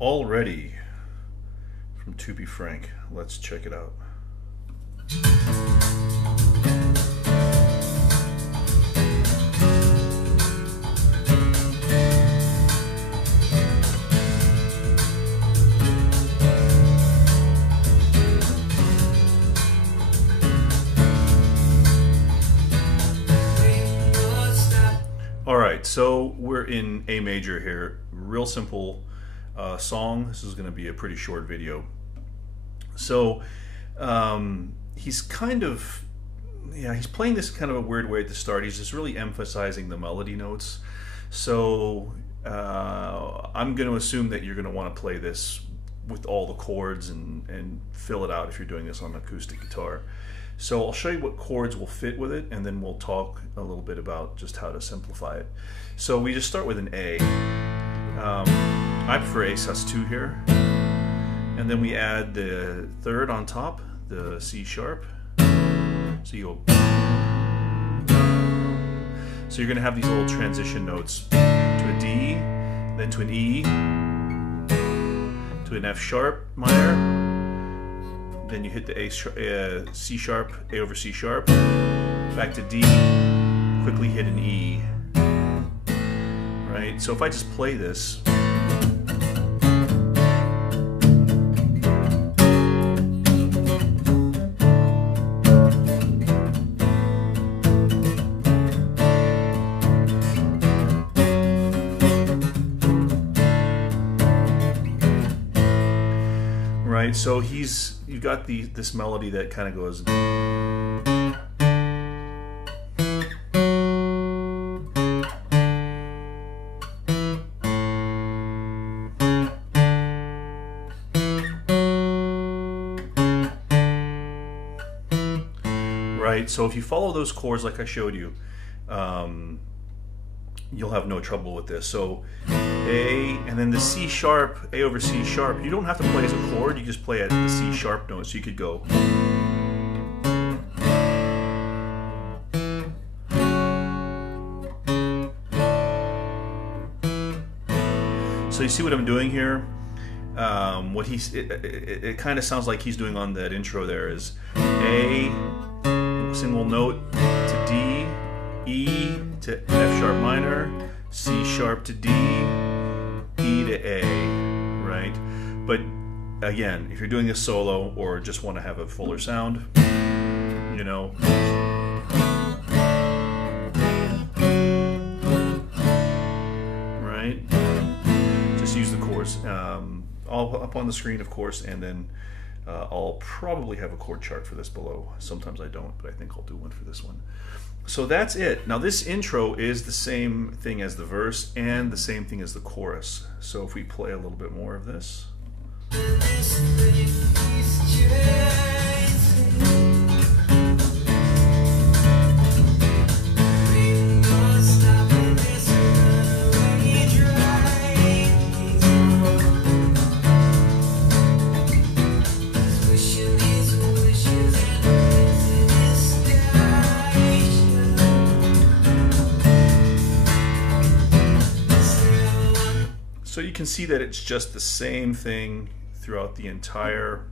Already from To Be Frank. Let's check it out. Alright, so we're in A major here. Real simple song. This is going to be a pretty short video. So he's kind of, he's playing this kind of a weird way at the start. He's just really emphasizing the melody notes. So I'm going to assume that you're going to want to play this with all the chords and fill it out if you're doing this on acoustic guitar. So I'll show you what chords will fit with it, and then we'll talk a little bit about just how to simplify it. So we just start with an A. I prefer A sus2 here. And then we add the third on top, the C sharp. So you go. So you're going to have these little transition notes to a D, then to an E, to an F sharp minor. Then you hit the C sharp, A over C sharp, back to D, quickly hit an E, right? So if I just play this, right? So you've got this melody that kind of goes. Right, so if you follow those chords like I showed you, you'll have no trouble with this. So A, and then the C sharp, A over C sharp, you don't have to play as a chord, you just play at the C sharp note. So you could go. So you see what I'm doing here? It kind of sounds like he's doing on that intro there is A, single note to D, E to F sharp minor, C sharp to D, E to A, right? But again, if you're doing this solo or just want to have a fuller sound, you know, right? Just use the chords. All up on the screen, of course, and then I'll probably have a chord chart for this below. Sometimes I don't, but I think I'll do one for this one. So that's it. Now this intro is the same thing as the verse and the same thing as the chorus. So if we play a little bit more of this. So you can see that it's just the same thing throughout the entire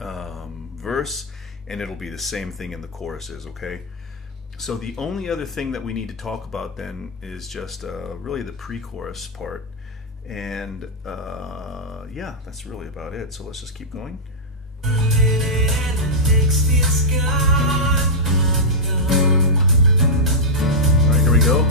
verse, and it'll be the same thing in the choruses, okay? So the only other thing that we need to talk about then is just really the pre-chorus part, and yeah, that's really about it. So let's just keep going. All right, here we go.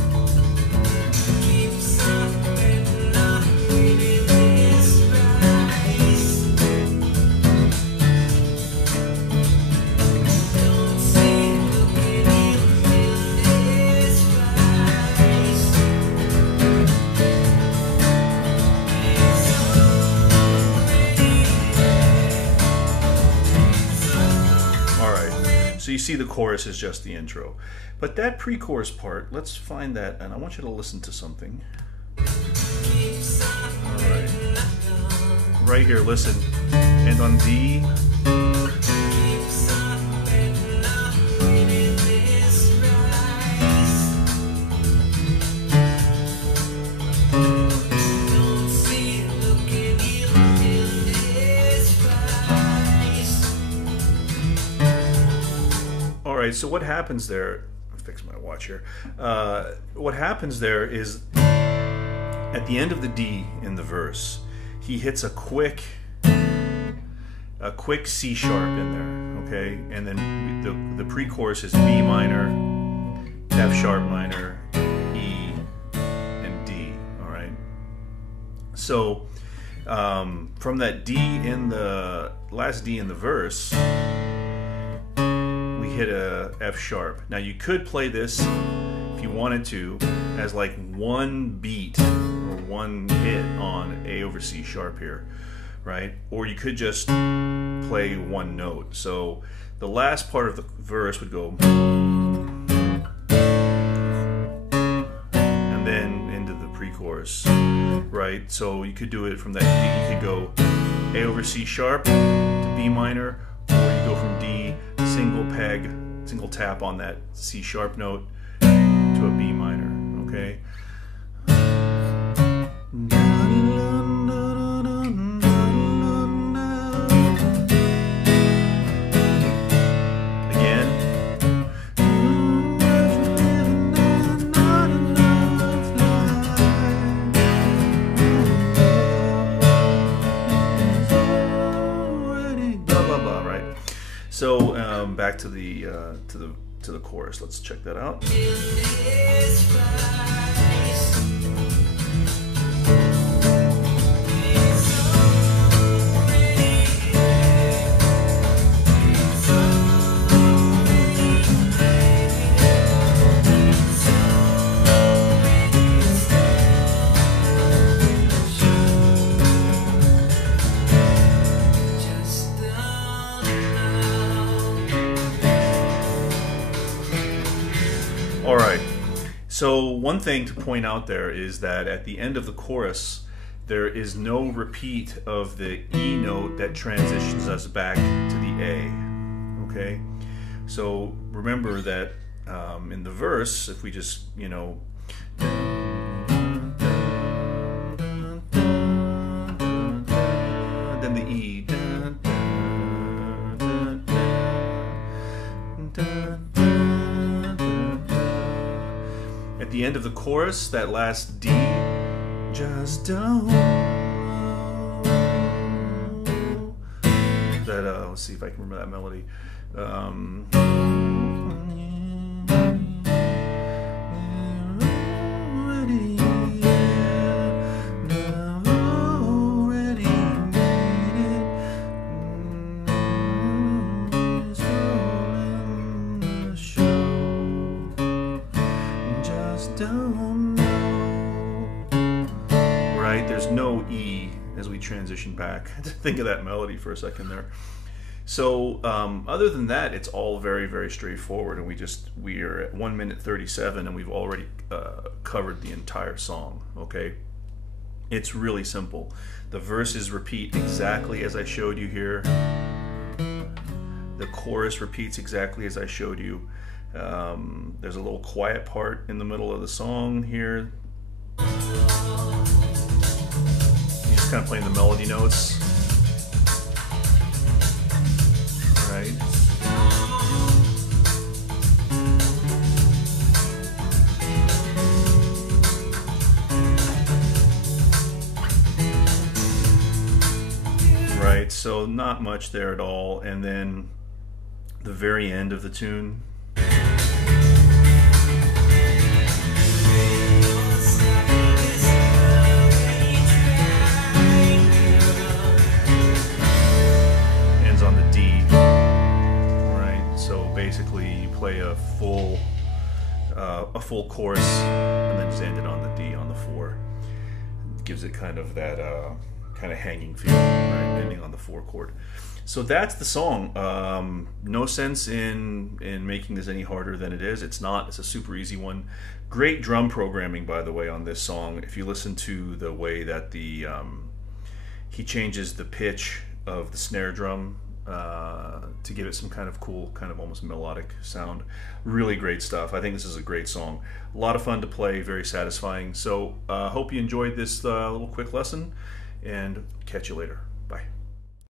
So you see the chorus is just the intro. But that pre-chorus part, let's find that, and I want you to listen to something. All right. Right here, listen. And on D. right, so what happens there, I'll fix my watch here. What happens there is at the end of the D in the verse, he hits a quick C sharp in there, okay? And then the pre-chorus is B minor, F sharp minor, E, and D, all right? So from that D in the last D in the verse, we hit a F sharp. Now you could play this if you wanted to as like one beat or one hit on A over C sharp here, right? Or you could just play one note. So the last part of the verse would go and then into the pre-chorus, right? So you could do it from that D. You could go A over C sharp to B minor, or you go from D, single tap on that C sharp note to a B minor, okay? So back to the chorus. Let's check that out. All right, so one thing to point out there is that at the end of the chorus, there is no repeat of the E note that transitions us back to the A, okay? So remember that in the verse, if we just, you know, then the E, at the end of the chorus, that last D, just don't know. That, let's see if I can remember that melody. Don't know. Right? There's no E as we transition back. I had to think of that melody for a second there. So other than that, it's all very, very straightforward, and we are at 1 minute 37, and we've already covered the entire song. Okay, it's really simple. The verses repeat exactly as I showed you here. The chorus repeats exactly as I showed you. There's a little quiet part in the middle of the song here. You're just kind of playing the melody notes, right? Right, so not much there at all, and then the very end of the tune. Basically, you play a full chorus and then just end it on the D on the 4. It gives it kind of that kind of hanging feel, right? Ending on the 4 chord. So that's the song. No sense in making this any harder than it is. It's not. It's a super easy one. Great drum programming, by the way, on this song. If you listen to the way that he changes the pitch of the snare drum to give it some kind of cool, kind of almost melodic sound. Really great stuff. I think this is a great song. A lot of fun to play, very satisfying. So hope you enjoyed this little quick lesson, and catch you later. Bye.